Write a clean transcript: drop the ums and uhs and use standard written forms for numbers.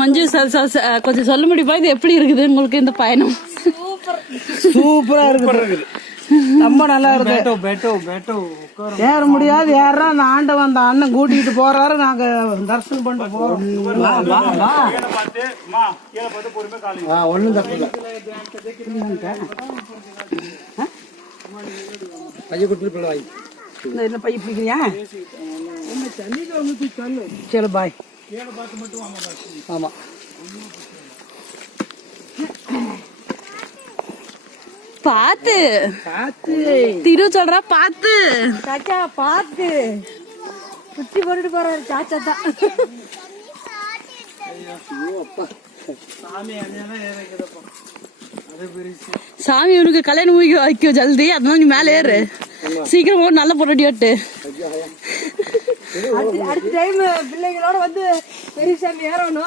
மஞ்சு கொஞ்சம் சொல்ல முடியுமா இது எப்படி இருக்குது உங்களுக்கு இந்த பயணம்? சூப்பரா இருக்குது, ரொம்ப நல்லா இருக்கு. ஏற முடியாது, ஏறா அந்த ஆண்டவன் அந்த அண்ணன் கூட்டிட்டு போறாரு, நாங்க தரிசனம் பண்ணிட்டு போறோம். ஒண்ணும் தப்பு இல்லை. பைய கொடுத்துட்டு என்ன பைய பிடிக்கிறியா? சரி பாய். ஆமா பாத்து திரு சொல்றா, பாத்து சாச்சா பாத்து குச்சி போட்டுட்டு போறாரு சாச்சா தான். சாமி உனக்கு கல்யாணம் வைக்கும் ஜல்தி, அதனால நீ மேல ஏறு சீக்கிரமா நல்ல பொருட்டி ஓட்டு. அடுத்த டைம் பிள்ளைங்களோட வந்து பெரிய சாமி ஏறணும்.